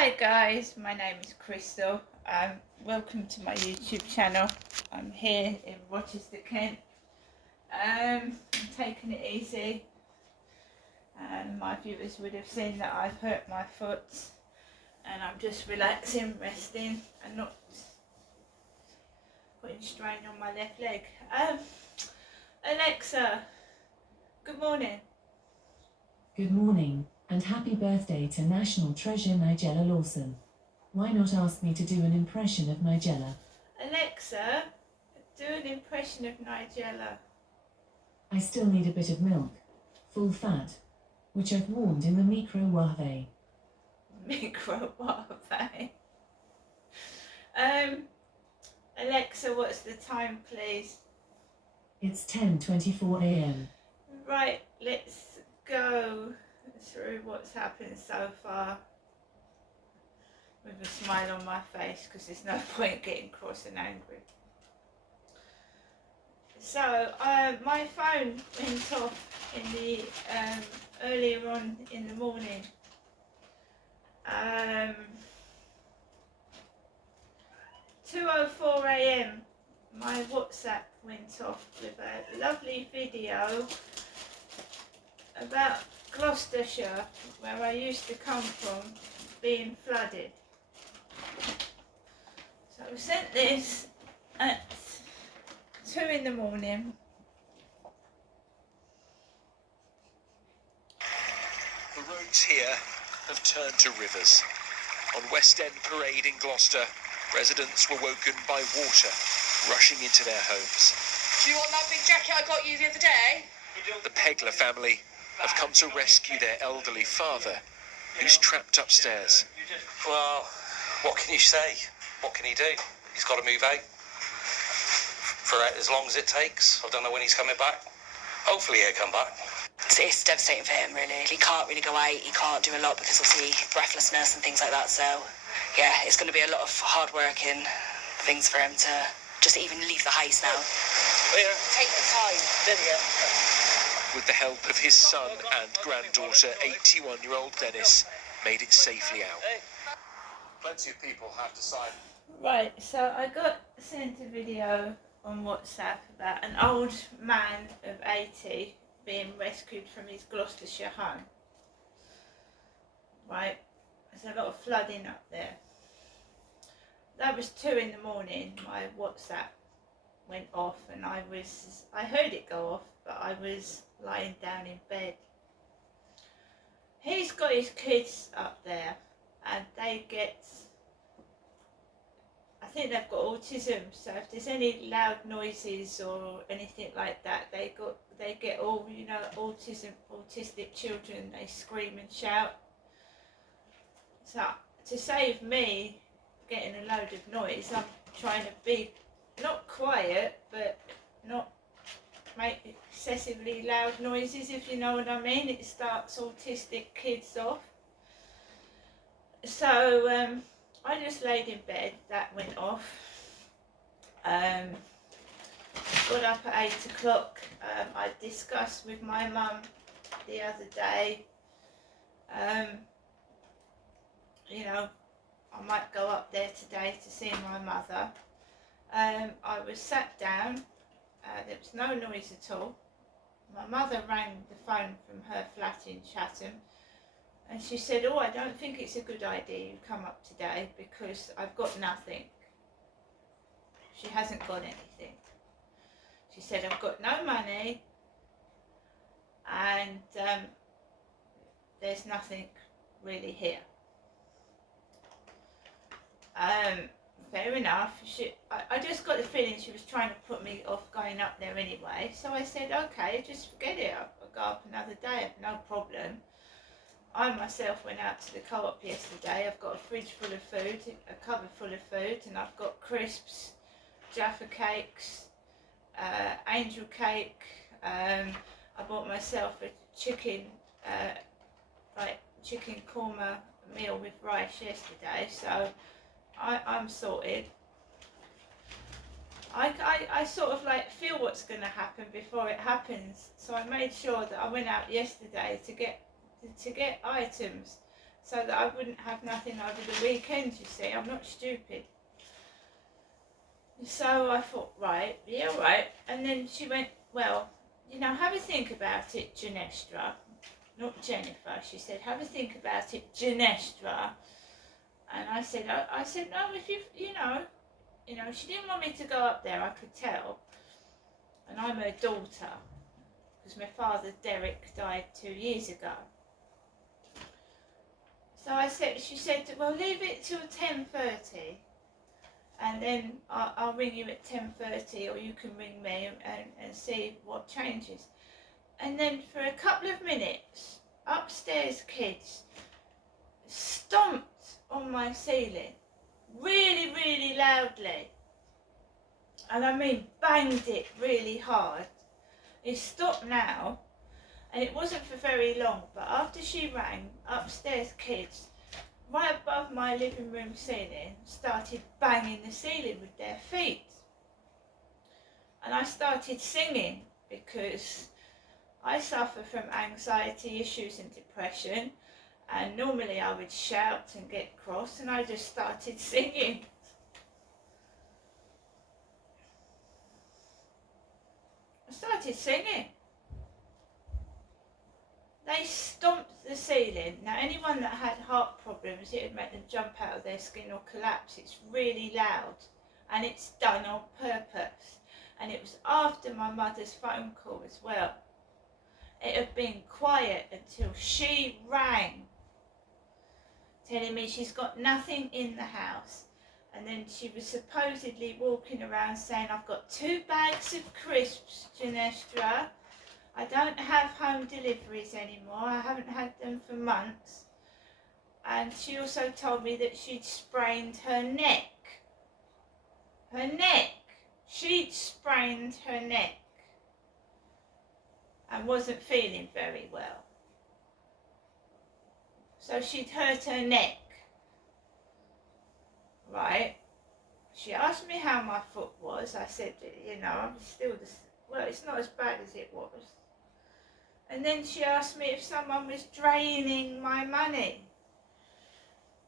Hi guys, my name is Crystal. Welcome to my YouTube channel. I'm here in Rochester, Kent. I'm taking it easy. My viewers would have seen that I've hurt my foot and I'm just relaxing, resting and not putting strain on my left leg. Alexa, good morning. Good morning, and happy birthday to National Treasure Nigella Lawson. Why not ask me to do an impression of Nigella? Alexa, do an impression of Nigella. I still need a bit of milk, full fat, which I've warmed in the microwave. Microwave. Alexa, what's the time, please? It's 10:24 a.m. Right, let's go through what's happened so far with a smile on my face, because there's no point getting cross and angry. So my phone went off in the earlier on in the morning. 2:04 a.m. my WhatsApp went off with a lovely video about Gloucestershire, where I used to come from, being flooded. So I sent this at 2 in the morning. The roads here have turned to rivers. On West End Parade in Gloucester, residents were woken by water rushing into their homes. Do you want that big jacket I got you the other day? The Pegler family have come to rescue their elderly father, who's trapped upstairs. Well, what can you say? What can he do? He's got to move out. For as long as it takes. I don't know when he's coming back. Hopefully he'll come back. It's devastating for him, really. He can't really go out. He can't do a lot because obviously breathlessness and things like that. So, yeah, it's going to be a lot of hard work and things for him to just even leave the house now. Yeah. Take the time. There you go. With the help of his son and granddaughter, 81-year-old Dennis made it safely out. Plenty of people have decided. Right, so I got sent a video on WhatsApp about an old man of 80 being rescued from his Gloucestershire home. Right, there's a lot of flooding up there. That was 2 in the morning, my WhatsApp went off and I heard it go off, but I was lying down in bed. He's got his kids up there and they get, I think they've got autism, so if there's any loud noises or anything like that, they get all, you know, autistic children, they scream and shout. So to save me getting a load of noise, I'm trying to be not quiet, but not make excessively loud noises, if you know what I mean. It starts autistic kids off. So I just laid in bed, that went off. Got up at 8 o'clock. I discussed with my mum the other day, you know, I might go up there today to see my mother. I was sat down, there was no noise at all. My mother rang the phone from her flat in Chatham and she said, "Oh, I don't think it's a good idea you come up today because I've got nothing." She hasn't got anything. She said, "I've got no money and there's nothing really here." Fair enough. I just got the feeling she was trying to put me off going up there anyway. So I said, okay, just forget it. I'll go up another day, no problem. I myself went out to the co-op yesterday. I've got a fridge full of food, a cupboard full of food, and I've got crisps, Jaffa cakes, angel cake. I bought myself a chicken korma meal with rice yesterday, so I'm sorted. I sort of like feel what's going to happen before it happens, so I made sure that I went out yesterday to get items so that I wouldn't have nothing over the weekend, you see. I'm not stupid. So I thought, right, yeah, right. And then she went, well, you know, have a think about it, Janestra. Not Jennifer. She said, have a think about it, Janestra. And I said, no, if you know, she didn't want me to go up there, I could tell. And I'm her daughter, because my father, Derek, died 2 years ago. So she said, well, leave it till 10:30. And then I'll ring you at 10:30, or you can ring me and see what changes. And then for a couple of minutes, upstairs kids stomped on my ceiling really, really loudly. And I mean banged it really hard. It stopped now, and it wasn't for very long, but after she rang, upstairs kids right above my living room ceiling started banging the ceiling with their feet. And I started singing, because I suffer from anxiety issues and depression, and normally I would shout and get cross, and I just started singing. I started singing. They stomped the ceiling. Now, anyone that had heart problems, it would make them jump out of their skin or collapse. It's really loud, and it's done on purpose. And it was after my mother's phone call as well. It had been quiet until she rang, telling me she's got nothing in the house. And then she was supposedly walking around saying, I've got 2 bags of crisps, Janestra. I don't have home deliveries anymore. I haven't had them for months. And she also told me that she'd sprained her neck. Her neck. She'd sprained her neck and wasn't feeling very well. So she'd hurt her neck. Right. She asked me how my foot was. I said, I'm still it's not as bad as it was. And then she asked me if someone was draining my money.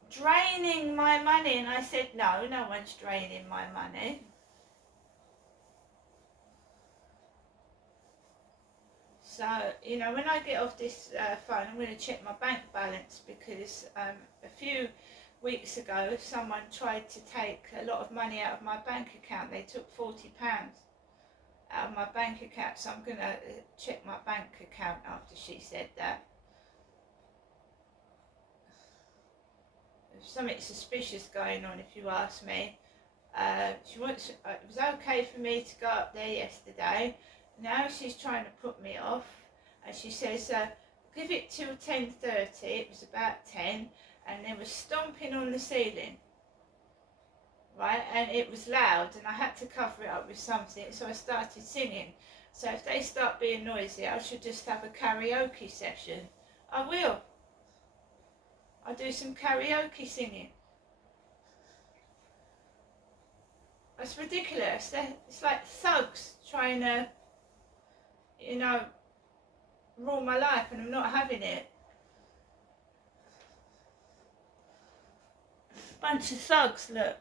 Draining my money. And I said, no one's draining my money. So, when I get off this phone, I'm going to check my bank balance, because a few weeks ago, someone tried to take a lot of money out of my bank account. They took £40 out of my bank account, so I'm going to check my bank account after she said that. There's something suspicious going on, if you ask me. It was okay for me to go up there yesterday. Now she's trying to put me off, and she says, give it till 10:30. It was about 10, and they were stomping on the ceiling. Right, and it was loud, and I had to cover it up with something, so I started singing. So if they start being noisy, I should just have a karaoke session. I will. I'll do some karaoke singing. That's ridiculous. It's like thugs trying to, rule my life, and I'm not having it. Bunch of thugs, look.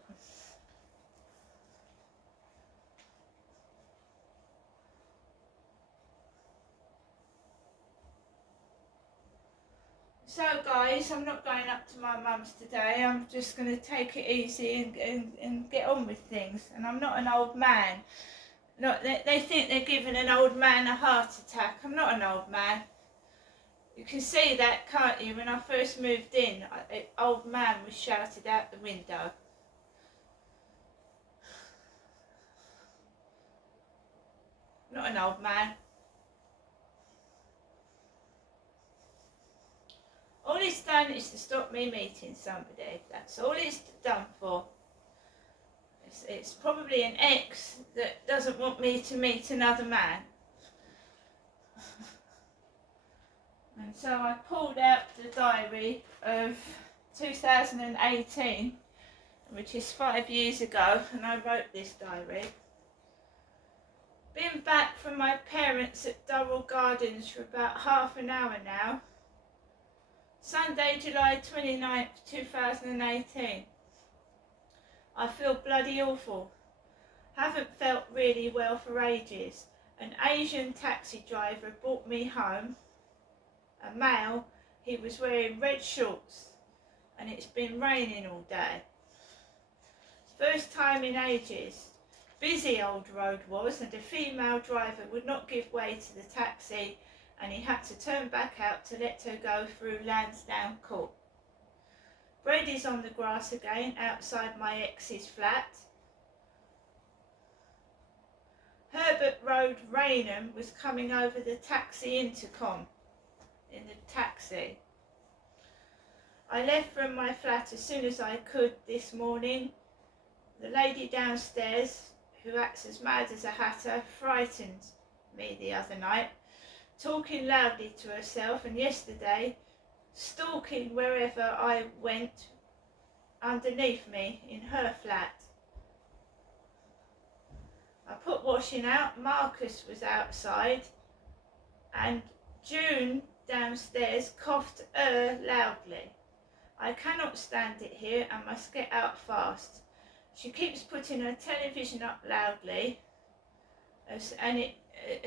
So guys, I'm not going up to my mum's today. I'm just going to take it easy and get on with things. And I'm not an old man. Look, they think they're giving an old man a heart attack. I'm not an old man. You can see that, can't you? When I first moved in, an old man was shouted out the window. Not an old man. All it's done is to stop me meeting somebody. That's all it's done for. It's probably an ex that doesn't want me to meet another man. And so I pulled out the diary of 2018, which is 5 years ago, and I wrote this diary. Been back from my parents at Durrell Gardens for about half an hour now. Sunday, July 29th, 2018. I feel bloody awful. Haven't felt really well for ages. An Asian taxi driver brought me home. A male, he was wearing red shorts and it's been raining all day. First time in ages. Busy old road was, and a female driver would not give way to the taxi and he had to turn back out to let her go through Lansdowne Court. Bread is on the grass again outside my ex's flat. Herbert Road, Raynham was coming over the taxi intercom in the taxi. I left from my flat as soon as I could this morning. The lady downstairs, who acts as mad as a hatter, frightened me the other night, talking loudly to herself, and yesterday stalking wherever I went underneath me in her flat. I put washing out, Marcus was outside, and June downstairs coughed loudly. I cannot stand it here and must get out fast. She keeps putting her television up loudly, as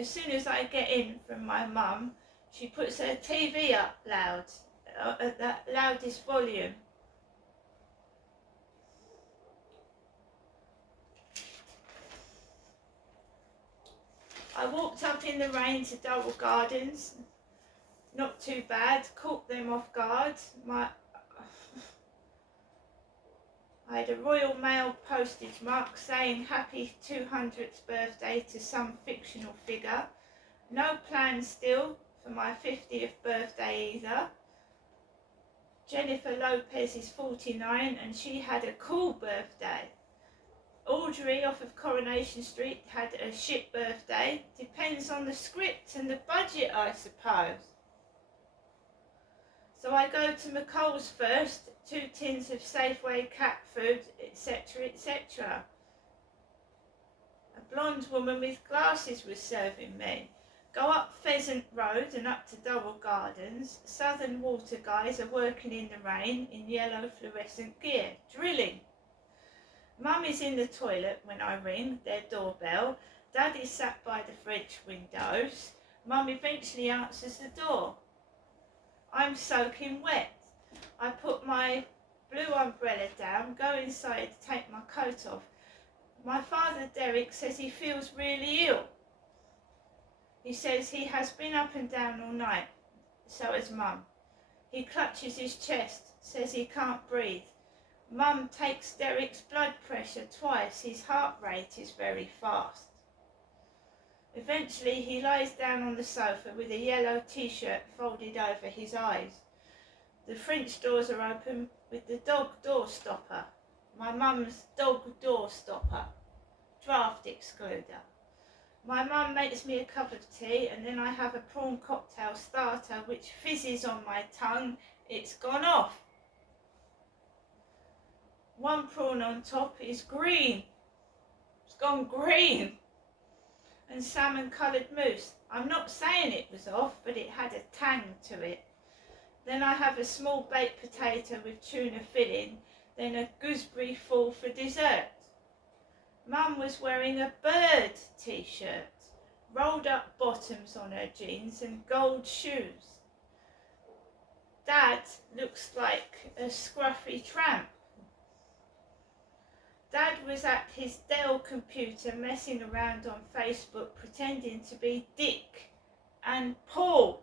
soon as I get in from my mum, she puts her TV up loud, at the loudest volume. I walked up in the rain to Durrell Gardens, not too bad, caught them off guard. I had a Royal Mail postage mark saying happy 200th birthday to some fictional figure. No plans still for my 50th birthday either. Jennifer Lopez is 49 and she had a cool birthday. Audrey off of Coronation Street had a shit birthday. Depends on the script and the budget, I suppose. So I go to McColl's first, 2 tins of Safeway cat food, etc, etc. A blonde woman with glasses was serving me. Go up Pheasant Road and up to Durrell Gardens. Southern Water guys are working in the rain in yellow fluorescent gear, drilling. Mum is in the toilet when I ring their doorbell. Dad is sat by the French windows. Mum eventually answers the door. I'm soaking wet. I put my blue umbrella down, go inside to take my coat off. My father Derek says he feels really ill. He says he has been up and down all night, so has Mum. He clutches his chest, says he can't breathe. Mum takes Derek's blood pressure twice, his heart rate is very fast. Eventually he lies down on the sofa with a yellow t-shirt folded over his eyes. The French doors are open with the dog door stopper, my mum's dog door stopper, draft excluder. My mum makes me a cup of tea and then I have a prawn cocktail starter which fizzes on my tongue. It's gone off. One prawn on top is green. It's gone green. And salmon coloured mousse. I'm not saying it was off, but it had a tang to it. Then I have a small baked potato with tuna filling, then a gooseberry fall for dessert. Mum was wearing a bird t-shirt, rolled up bottoms on her jeans and gold shoes. Dad looks like a scruffy tramp. Dad was at his Dell computer messing around on Facebook pretending to be Dick and Paul.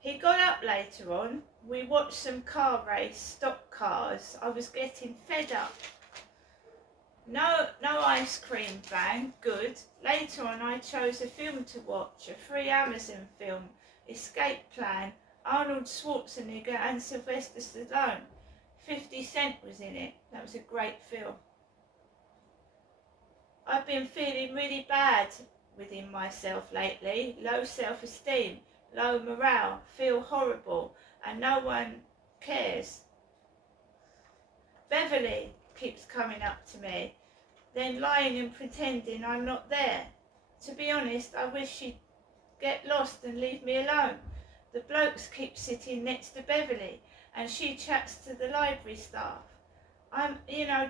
He got up later on. We watched some car race, stock cars. I was getting fed up. No ice cream, bang, good. Later on I chose a film to watch, a free Amazon film, Escape Plan, Arnold Schwarzenegger and Sylvester Stallone. 50 Cent was in it. That was a great film. I've been feeling really bad within myself lately. Low self-esteem, low morale, feel horrible, and no one cares. Beverly keeps coming up to me, then lying and pretending I'm not there. To be honest, I wish she'd get lost and leave me alone. the blokes keep sitting next to Beverly and she chats to the library staff.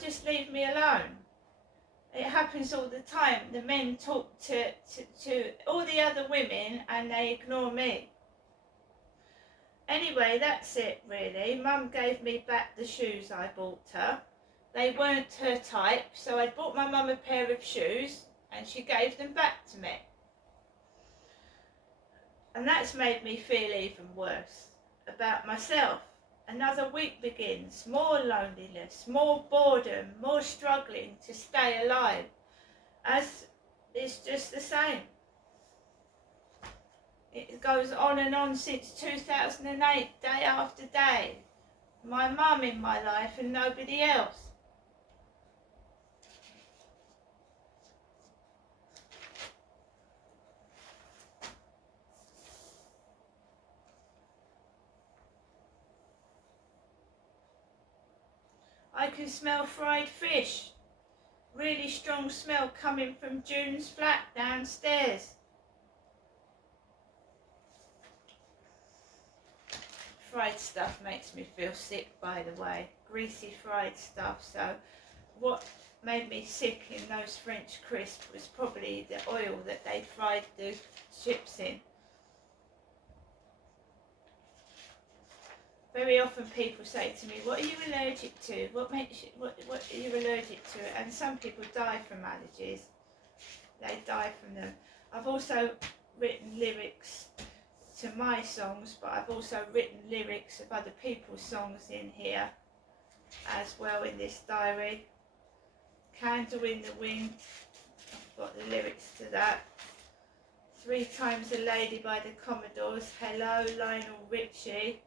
Just leave me alone. It happens all the time. The men talk to all the other women and they ignore me. Anyway, that's it really. Mum gave me back the shoes I bought her. They weren't her type, so I bought my mum a pair of shoes and she gave them back to me. And that's made me feel even worse about myself. Another week begins, more loneliness, more boredom, more struggling to stay alive. As it's just the same. It goes on and on since 2008, day after day. My mum in my life and nobody else. I can smell fried fish. Really strong smell coming from June's flat downstairs. Fried stuff makes me feel sick, by the way. Greasy fried stuff. So what made me sick in those French crisps was probably the oil that they fried the chips in. Very often people say to me, what are you allergic to? What are you allergic to? And some people die from allergies. They die from them. I've also written lyrics to my songs, but I've also written lyrics of other people's songs in here as well in this diary. Candle in the Wind, I've got the lyrics to that. 3 Times a Lady by the Commodores. Hello, Lionel Richie.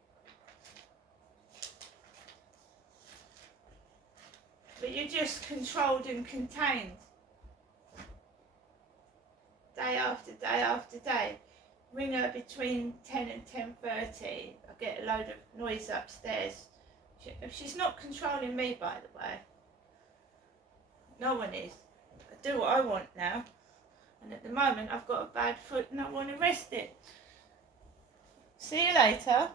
But you're just controlled and contained. Day after day after day. Ring her between 10 and 10:30. I get a load of noise upstairs. She's not controlling me, by the way. No one is. I do what I want now. And at the moment I've got a bad foot and I want to rest it. See you later.